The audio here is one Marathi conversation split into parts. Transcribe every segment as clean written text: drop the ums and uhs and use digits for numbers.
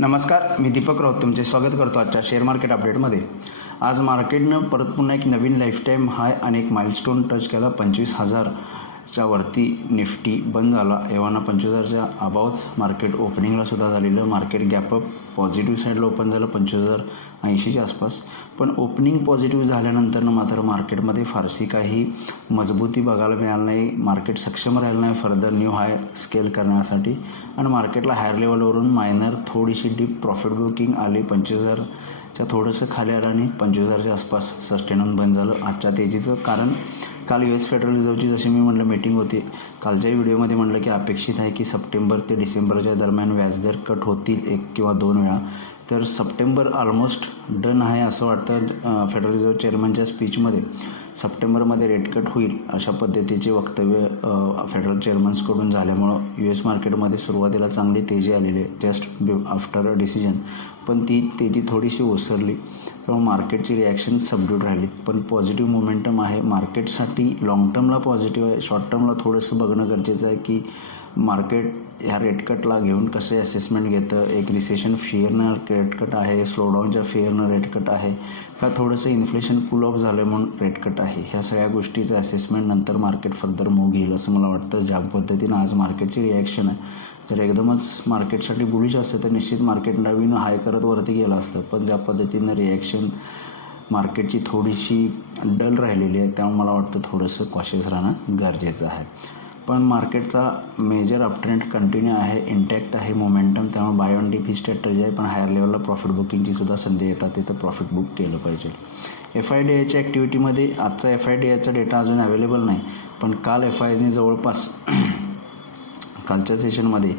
नमस्कार, मी दीपक राऊत तुमचे स्वागत करतो आजच्या शेअर मार्केट अपडेटमध्ये. आज मार्केटनं परत पुन्हा एक नवीन लाईफटाईम हाय आणि एक माइलस्टोन टच केला. 25,000च्या वरती निफ्टी बंद झाला. एव्हाना 25,000च्या अबावच मार्केट ओपनिंगला सुद्धा झालेलं. मार्केट गॅपअप पॉझिटिव्ह साईडला ओपन झालं 25,080च्या आसपास. पण ओपनिंग पॉझिटिव्ह झाल्यानंतरनं मात्र मार्केटमध्ये फारशी काही मजबूती बघायला मिळाली नाही. मार्केट सक्षम राहिलं नाही फर्दर न्यू हाय स्केल करण्यासाठी आणि मार्केटला हायर लेवलवरून मायनर थोडीशी डीप प्रॉफिट बुकिंग आली. 25,000च्या थोडंसं खाली आलं आणि 25,000च्या आसपास सस्टेन होऊन बंद झालं आजच्या तेजीचं. कारण काल US फेडरल रिझर्वची जशी मी म्हटलं मीटिंग होती, कालच्याही व्हिडिओमध्ये म्हटलं की अपेक्षित आहे की सप्टेंबर ते डिसेंबरच्या दरम्यान व्याजदर कट होतील 1 किंवा 2 वेळा. तर सप्टेंबर ऑलमोस्ट डन आहे असं वाटतं. फेडरल रिझर्व्ह चेअरमनच्या स्पीचमध्ये सप्टेंबरमध्ये रेट कट होईल अशा पद्धतीचे वक्तव्य फेडरल चेअरमन्सकडून झाल्यामुळं US मार्केटमध्ये सुरुवातीला चांगली तेजी आलेली आहे जस्ट आफ्टर अ डिसिजन. पण ती तेजी थोडीशी ओसरली त्यामुळे मार्केटची रिॲक्शन सबड्यूड राहिली. पण पॉझिटिव्ह मोमेंटम आहे मार्केटसाठी. लाँग टर्मला पॉझिटिव्ह आहे. शॉर्ट टर्मला थोडंसं बघणं गरजेचं आहे की मार्केट ह्या रेट कटला घेऊन कसे असेसमेंट घेतं. एक रिसेशन फिअरनं रेट कट आहे, स्लोडाऊनच्या फिअरनं रेट कट आहे का थोडंसं इन्फ्लेशन कूल ऑफ झालं म्हणून रेट कट आहे. ह्या सगळ्या गोष्टीचं असेसमेंट नंतर मार्केट फर्दर मूव्ह घेईल असं मला वाटतं. ज्या पद्धतीनं आज मार्केटची रिॲक्शन आहे, जर एकदमच मार्केटसाठी बुलिश असतं तर निश्चित मार्केट नवीन हाय करत वरती गेलं असतं. पण ज्या पद्धतीनं रिॲक्शन मार्केटची थोडीशी डल राहिलेली आहे त्यामुळे मला वाटतं थोडंसं कॉशियस राहणं गरजेचं आहे. पण मार्केटचा मेजर अपट्रेंड कंटिन्यू आहे, इंटॅक्ट आहे मोमेंटम. त्यामुळे बाय ऑन डीप ही स्ट्रॅटर्जी आहे. पण हायर लेवलला प्रॉफिट बुकिंगची सुद्धा संधी येतात, तिथं प्रॉफिट बुक केलं पाहिजे. FIDIच्या ॲक्टिव्हिटीमध्ये आजचा FIDIचा डेटा अजून अवेलेबल नाही. पण काल FISने जवळपास कालच्या सेशनमध्ये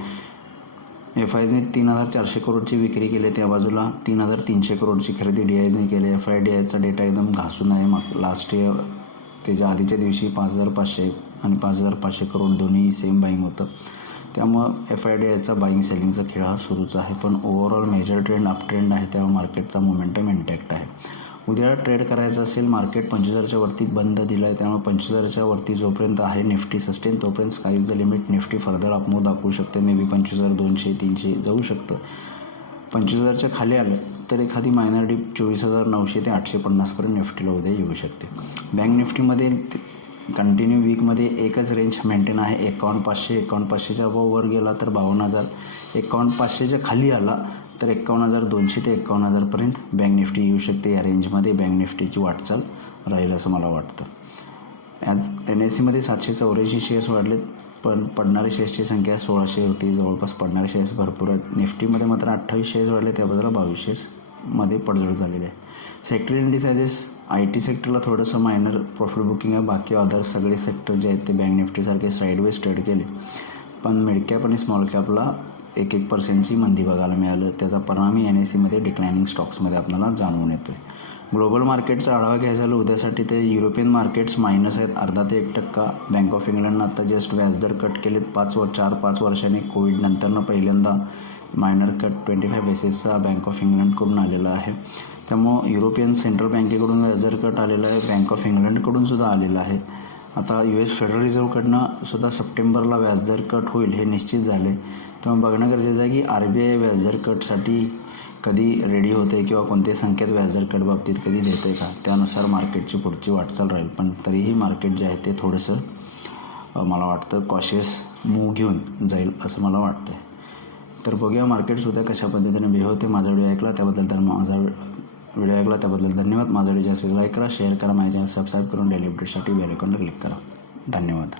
FISने 3,400 करोडची विक्री केली. त्या बाजूला 3,300 करोडची खरेदी DISने केली. FIDIचा डेटा एकदम घासून आहे. लास्ट इयर त्याच्या आधीच्या दिवशी 5,500 आणि 5,500 करोड दोन्ही सेम बाईंग होतं. त्यामुळं FIDIचा बाईंग सेलिंगचा खेळ हा सुरूच आहे. पण overall major trend up trend आहे. त्यामुळे मार्केटचा मोमेंटम इंटॅक्ट आहे. उद्या ट्रेड करायचं असेल, मार्केट 25,000च्या वरती बंद दिला आहे. त्यामुळे 25,000च्या वरती जोपर्यंत आहे निफ्टी सस्टेन तोपर्यंत sky is the limit. Nifty further upmove दाखवू शकते. मे बी 25,200 300 जाऊ शकतं. 25,000च्या खाली आलं तर एखादी मायनर डीप 24,900 ते 850पर्यंत निफ्टीला उद्या येऊ शकते. बँक निफ्टीमध्ये कंटिन्यू वीकमध्ये एकच रेंज मेंटेन आहे 51,500. 51,500च्या अबाव वर गेला तर 52,000. 51,500च्या खाली आला तर 51,200 ते 51,000पर्यंत बँक निफ्टी येऊ शकते. या रेंजमध्ये बँक निफ्टीची वाटचाल राहील असं मला वाटतं. आज NSEमध्ये 784 शेअर्स वाढलेत. पण पडणारे शेअर्सची संख्या 1600 होती. जवळपास पडणारे शेअर्स भरपूर आहेत. निफ्टीमध्ये मात्र 28 शेअर्स वाढले, त्या बाजूला 22 शेअर्समध्ये पडझड झालेली आहे. सेक्टर इंडिसायझेस IT सेक्टरला थोडंसं मायनर प्रॉफिट बुकिंग आहे. बाकी अदर सगळे सेक्टर जे आहेत ते बँक निफ्टीसारखे साईडवेज ट्रेड केले. पण मिड कॅप आणि स्मॉल कॅपला 1% मंदी बघायला मिळालं. त्याचा परिणामी NSEमध्ये डिक्लायनिंग स्टॉक्समध्ये आपल्याला जाणवून येतो आहे. ग्लोबल मार्केटचा आढावा घ्यायचा झाला उद्यासाठी ते युरोपियन मार्केट्स मायनस आहेत 0.5 ते 1%. बँक ऑफ इंग्लंडनं आता जस्ट व्याजदर कट केलेत 4-5 वर्षांनी. कोविड नंतरनं पहिल्यांदा मायनर कट 25 बेसिसचा बँक ऑफ इंग्लंडकडून आलेला आहे. त्यामुळं युरोपियन सेंट्रल बँकेकडून व्याजदर कट आलेला आहे. बँक ऑफ इंग्लंडकडून सुद्धा आलेला आहे. आता US फेडरल रिझर्व्हकडनं सुद्धा सप्टेंबरला व्याजदर कट होईल हे निश्चित झाले. त्यामुळे बघणं गरजेचं आहे की RBI व्याजदर कटसाठी कधी रेडी होते किंवा कोणते संकेत व्याजदर कट बाबतीत कधी देते का, त्यानुसार मार्केटची पुढची वाटचाल राहील. पण तरीही मार्केट जे आहे ते थोडंसं मला वाटतं कॉशियस मूव्ह घेऊन जाईल असं मला वाटतं. तर बघूया मार्केटसुद्धा कशा पद्धतीने बिहेव होते. माझा व्हिडिओ ऐकला त्याबद्दल धन्यवाद. माझा व्हिडिओ जास्तीत लाईक करा, शेअर करा, माझ्या चॅनल सबस्क्राईब करून डेली अपडेटसाठी बेल आयकॉनला क्लिक करा. धन्यवाद.